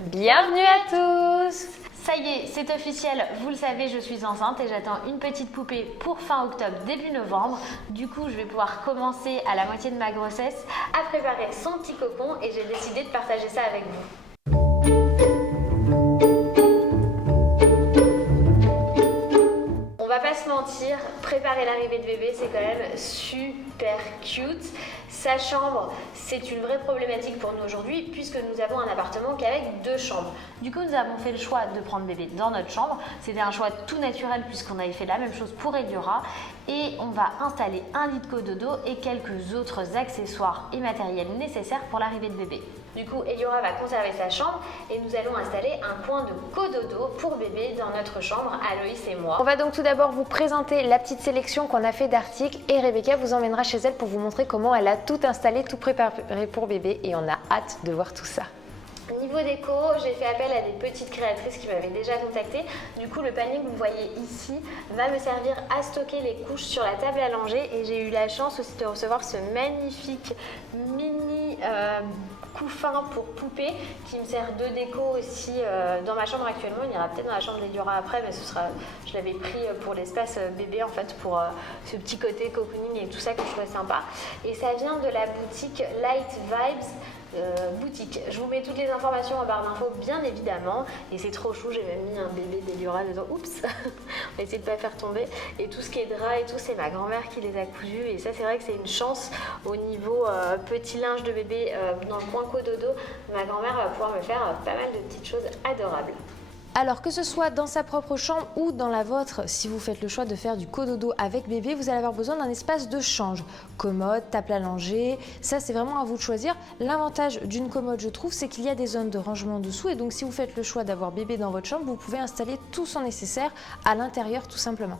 Bienvenue à tous! Ça y est, c'est officiel, vous le savez, je suis enceinte et j'attends une petite poupée pour fin octobre, début novembre. Du coup, je vais pouvoir commencer à la moitié de ma grossesse à préparer son petit cocon et j'ai décidé de partager ça avec vous. On va pas se mentir, préparer l'arrivée de bébé, c'est quand même super cute. Sa chambre, c'est une vraie problématique pour nous aujourd'hui puisque nous avons un appartement qu'avec 2 chambres. Du coup, nous avons fait le choix de prendre bébé dans notre chambre. C'était un choix tout naturel puisqu'on avait fait la même chose pour Eliora. Et on va installer un lit de cododo et quelques autres accessoires et matériels nécessaires pour l'arrivée de bébé. Du coup, Eliora va conserver sa chambre et nous allons installer un coin de cododo pour bébé dans notre chambre, Aloïs et moi. On va donc tout d'abord vous présenter la petite sélection qu'on a fait d'articles et Rebecca vous emmènera chez elle pour vous montrer comment elle a tout installé, tout préparé pour bébé et on a hâte de voir tout ça. Niveau déco, j'ai fait appel à des petites créatrices qui m'avaient déjà contactée. Du coup, le panier que vous voyez ici va me servir à stocker les couches sur la table à langer et j'ai eu la chance aussi de recevoir ce magnifique mini couffin pour poupée qui me sert de déco aussi dans ma chambre actuellement. Il ira peut-être dans la chambre d'Eliora après, mais je l'avais pris pour l'espace bébé en fait, pour ce petit côté cocooning et tout ça que je trouvais sympa. Et ça vient de la boutique Light Vibes. Boutique. Je vous mets toutes les informations en barre d'infos bien évidemment et c'est trop chou, j'ai même mis un bébé d'Eliora dedans, oups, on va essayer de pas faire tomber et tout ce qui est drap et tout c'est ma grand-mère qui les a cousus et ça c'est vrai que c'est une chance au niveau petit linge de bébé dans le coin cododo, ma grand-mère va pouvoir me faire pas mal de petites choses adorables. Alors que ce soit dans sa propre chambre ou dans la vôtre, si vous faites le choix de faire du cododo avec bébé, vous allez avoir besoin d'un espace de change. Commode, table à langer, ça c'est vraiment à vous de choisir. L'avantage d'une commode, je trouve, c'est qu'il y a des zones de rangement dessous et donc si vous faites le choix d'avoir bébé dans votre chambre, vous pouvez installer tout son nécessaire à l'intérieur tout simplement.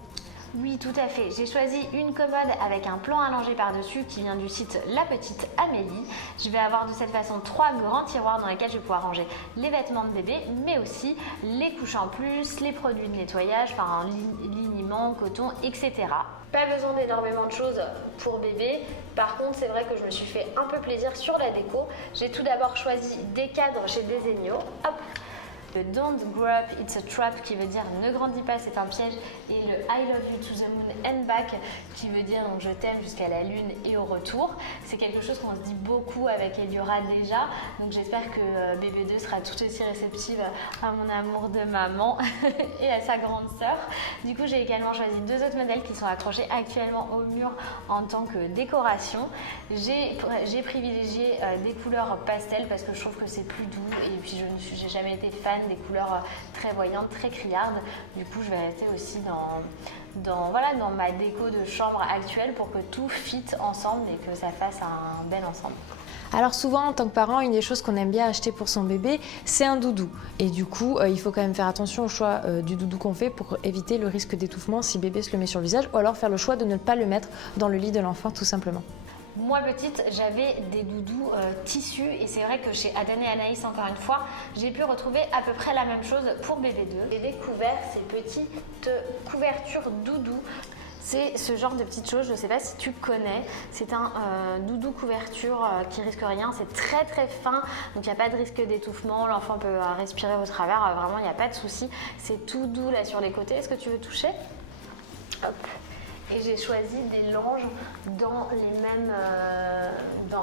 Oui, tout à fait. J'ai choisi une commode avec un plan allongé par-dessus qui vient du site La Petite Amélie. Je vais avoir de cette façon 3 grands tiroirs dans lesquels je vais pouvoir ranger les vêtements de bébé, mais aussi les couches en plus, les produits de nettoyage, enfin liniment, coton, etc. Pas besoin d'énormément de choses pour bébé. Par contre, c'est vrai que je me suis fait un peu plaisir sur la déco. J'ai tout d'abord choisi des cadres chez Desenio. Hop. Le Don't Grow Up, It's a Trap qui veut dire ne grandis pas, c'est un piège, et le I Love You to the Moon and Back qui veut dire donc je t'aime jusqu'à la lune et au retour. C'est quelque chose qu'on se dit beaucoup avec Eliora déjà, donc j'espère que bébé 2 sera tout aussi réceptive à mon amour de maman et à sa grande sœur. Du coup, j'ai également choisi 2 autres modèles qui sont accrochés actuellement au mur en tant que décoration. J'ai privilégié des couleurs pastel parce que je trouve que c'est plus doux et puis j'ai jamais été fan des couleurs très voyantes, très criardes. Du coup, je vais rester aussi dans ma déco de chambre actuelle pour que tout fit ensemble et que ça fasse un bel ensemble. Alors souvent, en tant que parent, une des choses qu'on aime bien acheter pour son bébé, c'est un doudou. Et du coup, il faut quand même faire attention au choix du doudou qu'on fait pour éviter le risque d'étouffement si bébé se le met sur le visage ou alors faire le choix de ne pas le mettre dans le lit de l'enfant tout simplement. Moi petite, j'avais des doudous tissus et c'est vrai que chez Adèle et Anaïs, encore une fois, j'ai pu retrouver à peu près la même chose pour bébé 2. J'ai découvert ces petites couvertures doudou. C'est ce genre de petites choses, je ne sais pas si tu connais, c'est un doudou couverture qui risque rien, c'est très très fin, donc il n'y a pas de risque d'étouffement, l'enfant peut respirer au travers, vraiment il n'y a pas de souci. C'est tout doux là sur les côtés, est-ce que tu veux toucher? Hop. Et j'ai choisi des langes dans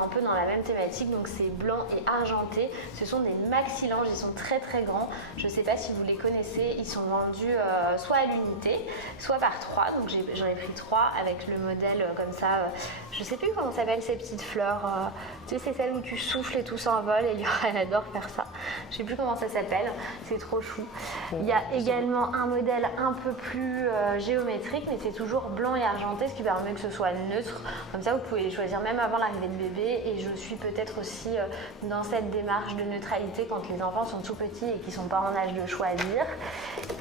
un peu dans la même thématique, donc c'est blanc et argenté. Ce sont des maxi langes, ils sont très très grands. Je ne sais pas si vous les connaissez, ils sont vendus soit à l'unité, soit par 3. Donc j'en ai pris 3 avec le modèle comme ça. Je ne sais plus comment s'appellent ces petites fleurs. Tu sais, c'est celle où tu souffles et tout s'envole. Et Eliora, elle adore faire ça. Je ne sais plus comment ça s'appelle, c'est trop chou. Il y a également un modèle un peu plus géométrique, mais c'est toujours blanc et argenté, ce qui permet que ce soit neutre. Comme ça, vous pouvez les choisir même avant l'arrivée de bébé. Et je suis peut-être aussi dans cette démarche de neutralité quand les enfants sont tout petits et qui ne sont pas en âge de choisir.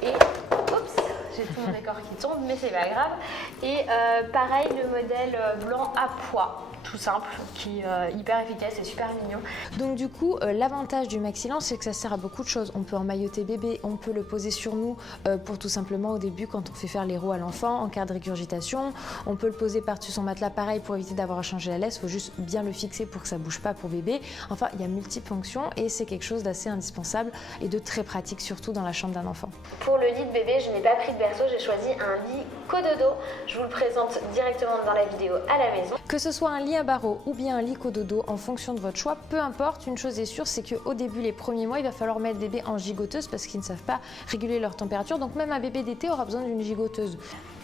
Et oups, j'ai tout mon décor qui tombe, mais c'est pas grave. Et pareil, le modèle blanc à pois. tout simple, qui est hyper efficace et super mignon. Donc du coup, l'avantage du maxi-lance, c'est que ça sert à beaucoup de choses. On peut emmailloter bébé, on peut le poser sur nous pour tout simplement au début quand on fait faire les rots à l'enfant en cas de régurgitation. On peut le poser par-dessus son matelas pareil pour éviter d'avoir à changer la laisse. Il faut juste bien le fixer pour que ça bouge pas pour bébé. Enfin, il y a multifonctions et c'est quelque chose d'assez indispensable et de très pratique surtout dans la chambre d'un enfant. Pour le lit de bébé, je n'ai pas pris de berceau, j'ai choisi un lit cododo. Je vous le présente directement dans la vidéo à la maison. Que ce soit un lit à barreaux ou bien un lit cododo, en fonction de votre choix, peu importe, une chose est sûre, c'est qu'au début, les premiers mois, il va falloir mettre bébé en gigoteuse parce qu'ils ne savent pas réguler leur température. Donc même un bébé d'été aura besoin d'une gigoteuse.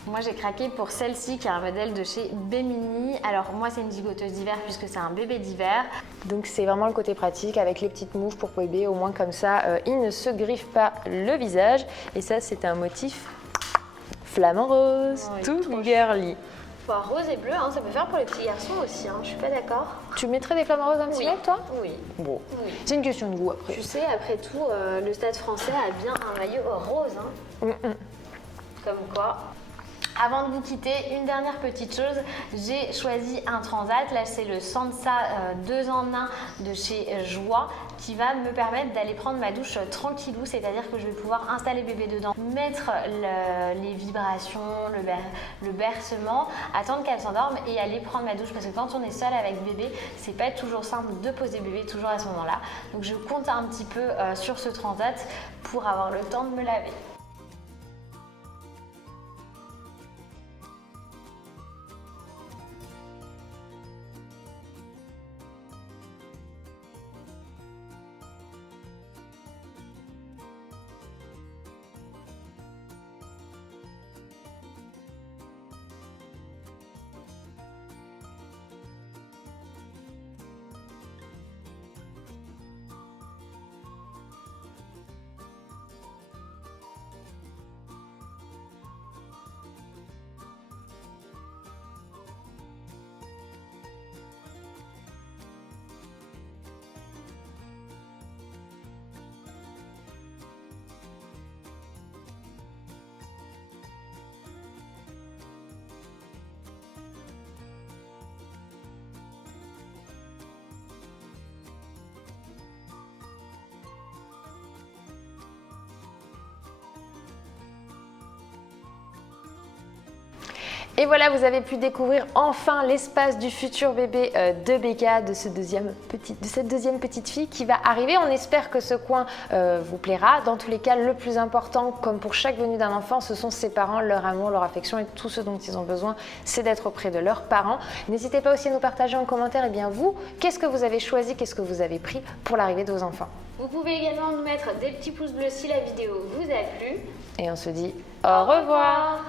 Moi j'ai craqué pour celle-ci qui est un modèle de chez Bemini. Alors moi c'est une gigoteuse d'hiver puisque c'est un bébé d'hiver. Donc c'est vraiment le côté pratique avec les petites mouches pour bébé, au moins comme ça il ne se griffe pas le visage. Et ça c'est un motif flamant rose, Ouais, tout trop girly. Enfin, rose et bleu, hein, ça peut faire pour les petits garçons aussi, hein, je suis pas d'accord. Tu mettrais des flamants roses un petit peu toi? Oui. Bon, Oui. c'est une question de goût après. Tu sais, après tout, le Stade français a bien un maillot rose. Hein. Comme quoi. Avant de vous quitter, une dernière petite chose, j'ai choisi un transat, là c'est le Sansa 2 en 1 de chez Joie qui va me permettre d'aller prendre ma douche tranquillou, c'est-à-dire que je vais pouvoir installer bébé dedans, mettre les vibrations, le bercement, attendre qu'elle s'endorme et aller prendre ma douche parce que quand on est seul avec bébé, c'est pas toujours simple de poser bébé toujours à ce moment-là. Donc je compte un petit peu sur ce transat pour avoir le temps de me laver. Et voilà, vous avez pu découvrir enfin l'espace du futur bébé de Becca, de cette deuxième petite fille qui va arriver. On espère que ce coin vous plaira. Dans tous les cas, le plus important, comme pour chaque venue d'un enfant, ce sont ses parents, leur amour, leur affection et tout ce dont ils ont besoin, c'est d'être auprès de leurs parents. N'hésitez pas aussi à nous partager en commentaire, bien vous, qu'est-ce que vous avez choisi, qu'est-ce que vous avez pris pour l'arrivée de vos enfants. Vous pouvez également nous mettre des petits pouces bleus si la vidéo vous a plu. Et on se dit au revoir.